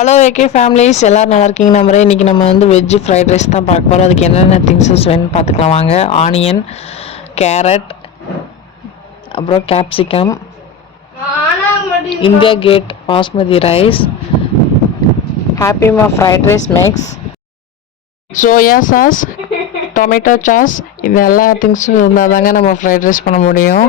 Hello AK families, எல்லோரும் நல்லா இருக்கீங்க நம்புறேன். இன்றைக்கி நம்ம வந்து வெஜ்ஜு ஃப்ரைட் ரைஸ் தான் பார்க்க போகிறோம். அதுக்கு என்னென்ன திங்ஸஸ் வேணும்னு பார்த்துக்கலாம் வாங்க. ஆனியன், கேரட், அப்புறம் capsicum, India Gate basmati rice, ஹாப்பிமா fried rice mix, soya sauce, tomato sauce, இது எல்லா திங்ஸும் இருந்தால் தாங்க நம்ம ஃப்ரைட் ரைஸ் பண்ண முடியும்.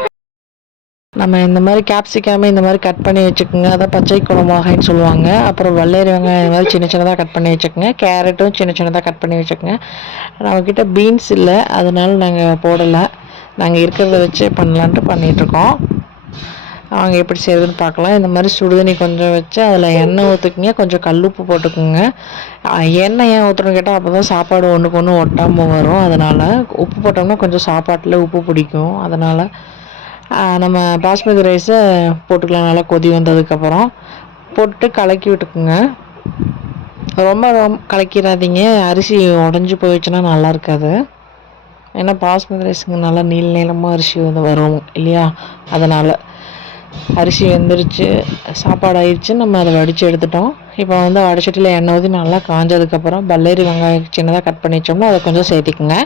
நம்ம இந்த மாதிரி கேப்சிகாமே இந்த மாதிரி கட் பண்ணி வச்சுக்கோங்க. அதான் பச்சை குழம்புன்னு சொல்லுவாங்க. அப்புறம் வெள்ளரி வெங்காயம் இந்த மாதிரி சின்ன சின்னதாக கட் பண்ணி வச்சுக்கோங்க. கேரட்டும் சின்ன சின்னதாக கட் பண்ணி வச்சுக்கோங்க. நம்மக்கிட்ட பீன்ஸ் இல்லை, அதனால நாங்கள் போடலை. நாங்கள் இருக்கிறத வச்சே பண்ணலான்ட்டு பண்ணிகிட்ருக்கோம். அவங்க எப்படி செய்யுதுன்னு பார்க்கலாம். இந்த மாதிரி சுடுதண்ணி கொஞ்சம் வச்சு அதில் எண்ணெய் ஊற்றுக்குங்க, கொஞ்சம் கல்லுப்பு போட்டுக்குங்க. எண்ணெய் ஏன் ஊற்றுறோன்னு கேட்டால் அப்போ தான் சாப்பாடு ஒன்றுக்கு ஒன்று ஒட்டாமல் வரும். அதனால் உப்பு போட்டோம்னா கொஞ்சம் சாப்பாட்டில் உப்பு பிடிக்கும். அதனால் நம்ம பாஸ்மதி ரைஸை போட்டுக்கலாம். நல்லா கொதி வந்ததுக்கப்புறம் போட்டு கலக்கி விட்டுக்குங்க. ரொம்ப கலக்கிடாதீங்க, அரிசி உடஞ்சி போயிடுச்சுன்னா நல்லா இருக்காது. ஏன்னா பாஸ்மதி ரைஸுங்க நல்லா நீளமாக அரிசி வந்து வரும் இல்லையா, அதனால் அரிசி வெந்துருச்சு, சாப்பாடு ஆயிடுச்சு. நம்ம அதை வடித்து எடுத்துட்டோம். இப்போ வந்து வடச்சட்டியில் எண்ணெய் ஊற்றி நல்லா காஞ்சதுக்கப்புறம் வெள்ளரி வெங்காயம் சின்னதாக கட் பண்ணி வச்சோம்னா அதை கொஞ்சம் சேர்த்திக்குங்க.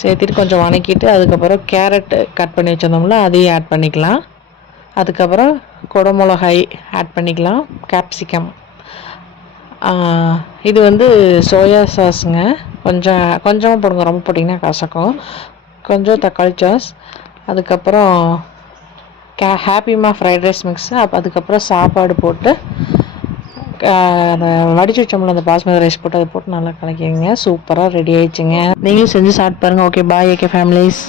சேர்த்துட்டு கொஞ்சம் வதக்கிட்டு அதுக்கப்புறம் கேரட்டு கட் பண்ணி வச்சுருந்தோம்ல அதையும் ஆட் பண்ணிக்கலாம். அதுக்கப்புறம் குடமிளகாய் ஆட் பண்ணிக்கலாம். கேப்சிகம், இது வந்து சோயா சாஸுங்க. கொஞ்சமாக போடுங்க, ரொம்ப போட்டிங்கன்னா கசக்கும். கொஞ்சம் தக்காளி சாஸ், அதுக்கப்புறம் ஹாப்பிமா ஃப்ரைட் ரைஸ் மிக்ஸு, அதுக்கப்புறம் சாப்பாடு போட்டு வடிச்சு வச்சோம்ல அந்த பாஸ்மதி ரைஸ் போட்டு அதை போட்டு நல்லா கலக்கிங்க. சூப்பராக ரெடி ஆயிடுச்சுங்க. நீங்களும் செஞ்சு சாப்பிட்டு பாருங்கள். ஓகே, பாய் ஏகே ஃபேமிலிஸ்.